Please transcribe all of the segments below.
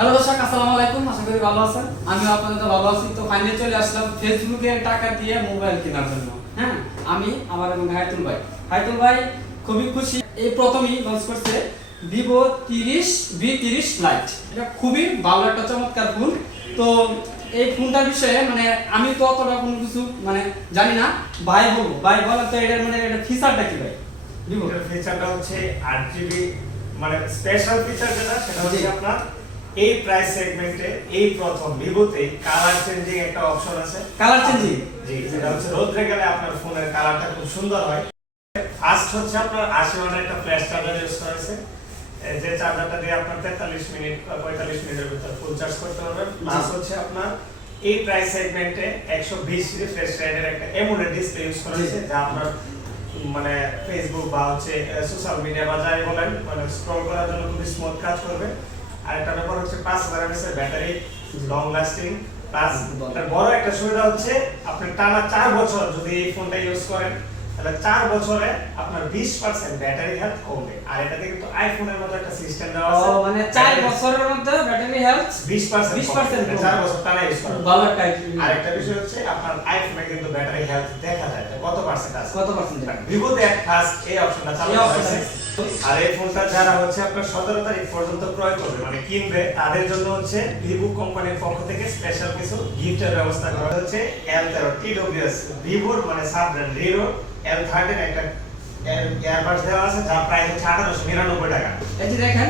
Hello দর্শক, আসসালামু আলাইকুম। আশা করি ভালো আছেন। আমিও আপনাদের ভালো আছি। তো ফাইনালি চলে আসলাম ফেসবুকে টাকা দিয়ে মোবাইল কেনার জন্য। হ্যাঁ, আমি আমার এবং হায়তুল ভাই খুবই খুশি। এই প্রথমেই লঞ্চ করছে ভিভো 30V30 লাইট। এটা খুবই ভালো একটা চমৎকার ফোন। তো এই ফোনটার বিষয়ে মানে আমি তো অতটা কোনো কিছু মানে জানি না। ভাই বলেন তো এটার মানে এটা ফিচারটা কি ভাই? ভিভো এর ফিচারটা হচ্ছে 8GB, মানে স্পেশাল ফিচার যেটা সেটা হচ্ছে আপনার এই প্রাইস সেগমেন্টে এই প্রথম ভিভোতে কালার চেঞ্জিং একটা অপশন আছে। কালার চেঞ্জিং, জি, যেটা হচ্ছে রোদ্রে গেলে আপনার ফোনের কালারটা খুব সুন্দর হয়। ফার্স্ট হচ্ছে আপনার 80 ওয়াটের একটা ফ্ল্যাশ চার্জার ইউজ করা হয়েছে, যে চার্জারটা দিয়ে আপনার 43 মিনিট বা 45 মিনিটের ভিতর ফুল চার্জ করতে পারবেন। প্লাস হচ্ছে আপনার এই প্রাইস সেগমেন্টে 120 রিফ্রেশ রেটের একটা এমোলেড ডিসপ্লে ইউজ করা হয়েছে, যা আপনার মানে ফেসবুক বা হচ্ছে সোশ্যাল মিডিয়া বা যাই বলেন মানে স্ক্রল করার জন্য খুবই স্মুথ কাজ করবে। আর একটা ব্যাপার হচ্ছে 5000 mAh এর ব্যাটারি, লং লাস্টিং। প্লাস এর বড় একটা সুবিধা হচ্ছে আপনি টানা 4 বছর যদি এই ফোনটা ইউজ করেন তাহলে 4 বছরে আপনার 20% ব্যাটারি হেলথ কমবে। আর এটাতে কিন্তু আইফোনের মতো একটা সিস্টেম দেওয়া আছে, মানে 4 বছরের মধ্যে ব্যাটারি হেলথ 20% 4 বছর টানা ইউজ করেন। ভালো একটা। আর একটা বিষয় হচ্ছে আপনার আইফোনে কিন্তু ব্যাটারি হেলথ দেখা যায় কত পার্সেন্ট আছে, কত পার্সেন্ট। ভিভোতে এক ফার্স্ট এই অপশনটা চালু হয়েছে। আর এই ফোনটা যারা হচ্ছে আপনার 17 তারিখ পর্যন্ত ক্রয় করবে মানে কিনবে তাদের জন্য হচ্ছে ভিভো কোম্পানির পক্ষ থেকে স্পেশাল কিছু গিফটের ব্যবস্থা করা হচ্ছে। L13 TWS ভিভোর মানে সাব ব্র্যান্ড Rero L13 একটা এয়ারবাডস দেওয়া আছে, যার প্রাইস হচ্ছে 1899 টাকা। এই যে দেখেন,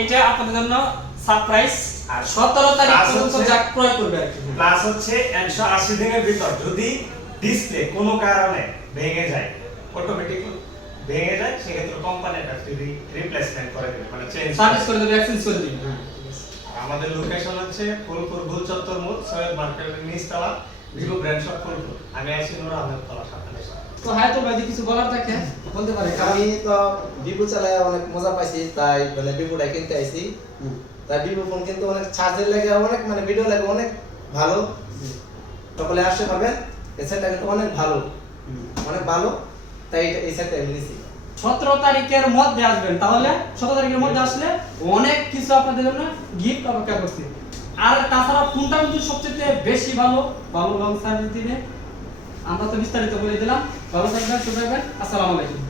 এটা আপনাদের জন্য সারপ্রাইজ। আর 17 তারিখ পর্যন্ত যা ক্রয় করবে আর কি। প্লাস হচ্ছে 180 দিনের ভিতর যদি ডিসপ্লে কোনো কারণে ভেঙে যায়, অটোমেটিক্যালি ভেঙে যায়, সেক্ষেত্রে কোম্পানি একটা ফ্রি রিপ্লেসমেন্ট করে দেবে, মানে চেঞ্জ সার্ভিস করে দেবে, এক্সচেঞ্জ করে দিবে। হ্যাঁ, আর আমাদের লোকেশন হচ্ছে ফুলপুর গুলচত্বর মোড়, সৈয়দ মার্কেটের নিচতলা, ভিভো ব্র্যান্ড শপ ফুলপুর। আমি আছি নূর আহমেদ তলা 57। তো হায়তুল ভাই কিছু বলার থাকে বলতে পারে। আমি তো ভিভো চালায় অনেক মজা পাইছি, তাই মানে ভিভোটা কিনতে আইছি। তাই ভিভো ফোন কিন্তু অনেক চার্জের লাগে, অনেক মানে ভিডিও লাগে অনেক ভালো। সকলে আসতে পারবেন, এই সেটটা কিন্তু অনেক ভালো, অনেক ভালো। তাই এই সেটটা আমি নিছি। 17 তারিখের মধ্যে আসবেন, তাহলে 17 তারিখের মধ্যে আসলে অনেক কিছু আপনাদের জন্য গিফট অপেক্ষা করছে। আর তাছাড়া ফোনটা কিন্তু সবচেয়ে বেশি ভালো লং সার্ভিস দিবে। আমরা তো বিস্তারিত বলে দিলাম। ভালো থাকবেন, সুস্থ থাকবেন। আসসালামু আলাইকুম।